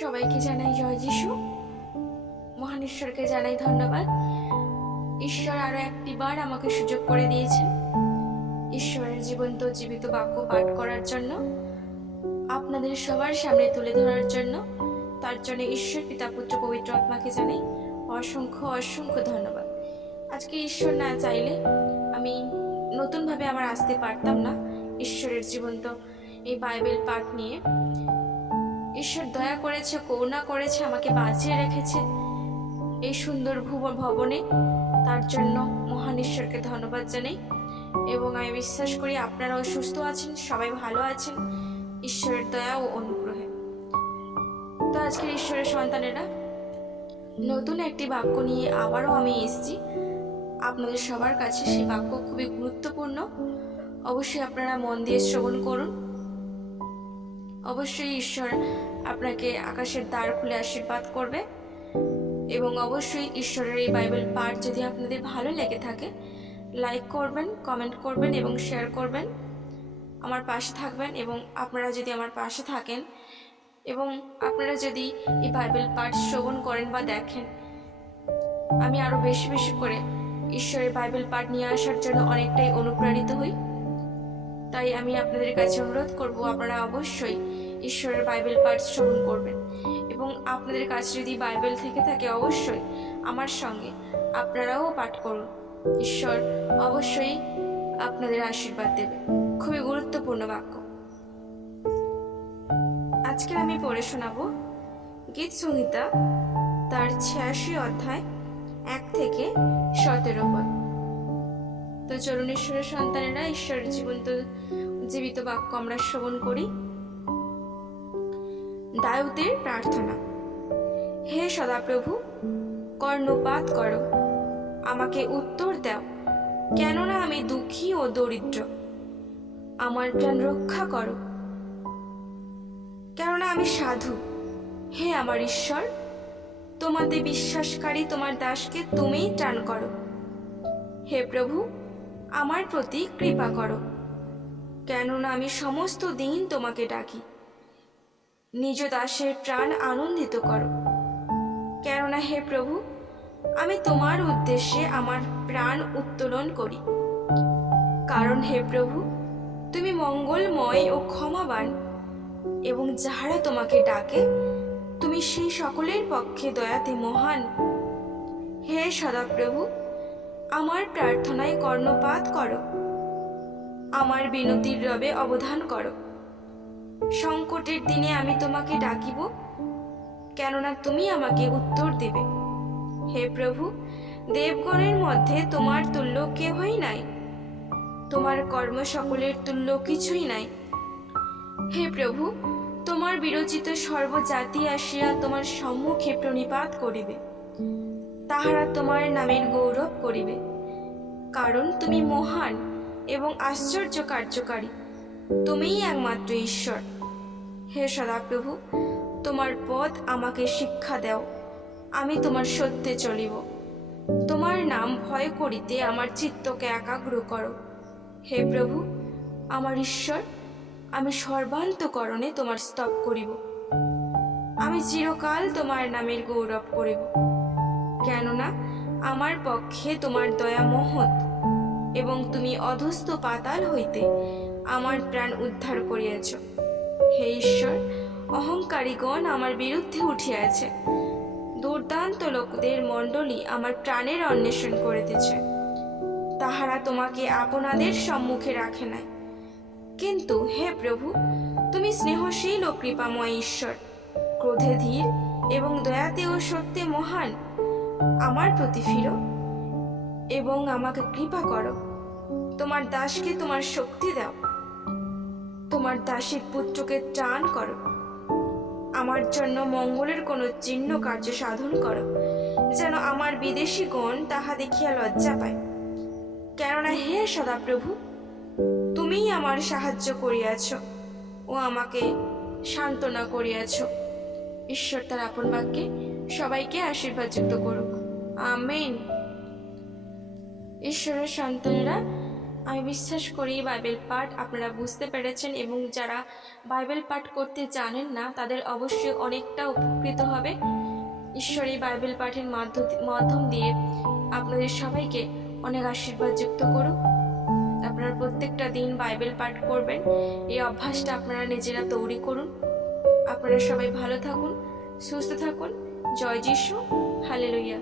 সবাইকে জানাই জয় যিশু। মহান ঈশ্বরকে জানাই ধন্যবাদ। ঈশ্বর আরও একটি বার আমাকে সুযোগ করে দিয়েছেন। ঈশ্বরের জীবন্ত জীবিত বাক্য পাঠ করার জন্য, আপনাদের সবার সামনে তুলে ধরার জন্য, তার জন্য ঈশ্বর পিতা পুত্র পবিত্র আত্মাকে জানাই অসংখ্য অসংখ্য ধন্যবাদ। আজকে ঈশ্বর না চাইলে আমি নতুনভাবে আমার আসতে পারতাম না। ঈশ্বরের জীবন্ত এই বাইবেল পাঠ নিয়ে ঈশ্বর দয়া করেছে, করুণা করেছে, আমাকে বাঁচিয়ে রেখেছে এই সুন্দর ভুব ভবনে। তার জন্য মহান ঈশ্বরকে ধন্যবাদ জানাই এবং আমি বিশ্বাস করি আপনারাও সুস্থ আছেন, সবাই ভালো আছেন, ঈশ্বরের দয়া ও অনুগ্রহে। তো আজকের ঈশ্বরের সন্তানেরা, নতুন একটি বাক্য নিয়ে আবারও আমি এসেছি। আপনাদের সবার কাছে সেই বাক্য খুবই গুরুত্বপূর্ণ। অবশ্যই আপনারা মন দিয়ে শ্রবণ করুন। অবশ্যই ঈশ্বর আপনাকে আকাশের দ্বার খুলে আশীর্বাদ করবে এবং অবশ্যই ঈশ্বরের এই বাইবেল পাঠ যদি আপনাদের ভালো লেগে থাকে লাইক করবেন কমেন্ট করবেন এবং শেয়ার করবেন। আমার পাশে থাকবেন এবং আপনারা যদি আমার পাশে থাকেন এবং আপনারা যদি এই বাইবেল পাঠ শ্রবণ করেন বা দেখেন, আমি আরও বেশি বেশি করে ঈশ্বরের বাইবেল পাঠ নিয়ে আসার জন্য অনেকটাই অনুপ্রাণিত হই। তাই আমি আপনাদের কাছে অনুরোধ করব, আপনারা অবশ্যই ঈশ্বরের বাইবেল পাঠ শ্রবণ করবেন। এবং আপনাদের কাছে যদি বাইবেল থেকে থাকে, অবশ্যই আমার সঙ্গে আপনারাও পাঠ করুন। ঈশ্বর অবশ্যই আপনাদের আশীর্বাদ দেবে। খুবই গুরুত্বপূর্ণ বাক্য। আজকে আমি পড়ে শোনাবো গীত সংহিতা, তার ছিয়াশি অধ্যায়, এক থেকে সতেরো পদ। তো চরণ ঈশ্বরের সন্তানেরা ঈশ্বরের জীবন্ত, জীবিত বাক্য আমরা শ্রবণ করি। দায়ুদের প্রার্থনা, হে সদাপ্রভু, কর্ণপাত করো, আমাকে উত্তর দাও, কেননা আমি দুঃখী ও দরিদ্র। আমার প্রাণ রক্ষা করো। কেননা আমি সাধু, হে আমার ঈশ্বর তোমাতে বিশ্বাসকারী তোমার দাসকে তুমিই ত্রাণ করো। হে প্রভু আমার প্রতি কৃপা করো। কেননা আমি সমস্ত দিন তোমাকে ডাকি। নিজ দাসের প্রাণ আনন্দিত করো। কেননা হে প্রভু, আমি তোমার উদ্দেশ্যে আমার প্রাণ উত্তোলন করি। কারণ হে প্রভু, তুমি মঙ্গলময় ও ক্ষমাবান, এবং যাহারা তোমাকে ডাকে, তুমি সেই সকলের পক্ষে দয়াতে মহান। হে সদাপ্রভু আমার প্রার্থনায় কর্ণপাত করো। আমার বিনতির রবে অবধান করো। সংকটের দিনে আমি তোমাকে ডাকিব, কেননা তুমি আমাকে উত্তর দেবে। হে প্রভু, দেবগণের মধ্যে তোমার তুল্য কেহই নাই। তোমার কর্ম সকলের তুল্য কিছুই নাই। হে প্রভু, তোমার বিরচিত সর্বজাতি আসিয়া তোমার সম্মুখে প্রণিপাত করিবে। তাহারা তোমার নামের গৌরব করিবে। কারণ তুমি মহান এবং আশ্চর্য কার্যকারী। তুমিই একমাত্র ঈশ্বর। হে সদাপ্রভু, তোমার পথ আমাকে শিক্ষা দাও। আমি তোমার সত্যে চলিব। তোমার নাম ভয় করিতে আমার চিত্তকে একাগ্র করো। হে প্রভু, আমার ঈশ্বর, আমি সর্বান্তকরণে তোমার স্তব করিব। আমি চিরকাল তোমার নামের গৌরব করিব। কেননা আমার পক্ষে তোমার দয়া মহৎ এবং তুমি অধস্থ পাতাল হইতে আমার প্রাণ উদ্ধার করিয়াছ। হে ঈশ্বর, অহংকারীগণ আমার বিরুদ্ধে উঠিয়াছে। দুর্দান্ত লোকদের মণ্ডলী আমার প্রাণের অন্বেষণ করিতেছে। তাহারা তোমাকে আপনাদের সম্মুখে রাখে নাই। কিন্তু হে প্রভু, তুমি স্নেহশীল ও কৃপাময় ঈশ্বর। ক্রোধে ধীর এবং দয়াতে ও সত্যে মহান আমার প্রতি ফিরো এবং আমাকে কৃপা করো। তোমার দাসকে তোমার শক্তি দাও। তোমার দাসীর পুত্রকে ত্রাণ করো। আমার জন্য মঙ্গলের কোনো চিহ্ন কার্য সাধন করো, যেন আমার বিদেশিগণ তাহা দেখিয়া লজ্জা পায়। কেননা হে সদাপ্রভু, তুমিই আমার সাহায্য করিয়াছ ও আমাকে সান্ত্বনা করিয়াছ। ঈশ্বর তার আপন বাক্যে সবাইকে আশীর্বাদযুক্ত করুক। আমেন। ঈশ্বরের সন্তানেরা, আমি বিশ্বাস করি বাইবেল পাঠ আপনারা বুঝতে পেরেছেন এবং যারা বাইবেল পাঠ করতে জানেন না, তাদের অবশ্যই অনেকটা উপকৃত হবে। ঈশ্বর এই বাইবেল পাঠের মাধ্য- মাধ্যম দিয়ে আপনাদের সবাইকে অনেক আশীর্বাদ যুক্ত করুক। আপনারা প্রত্যেকটা দিন বাইবেল পাঠ করবেন। এই অভ্যাসটা আপনারা নিজেরা তৈরি করুন। আপনারা সবাই ভালো থাকুন, সুস্থ থাকুন। জয় যিশু হালেলুইয়া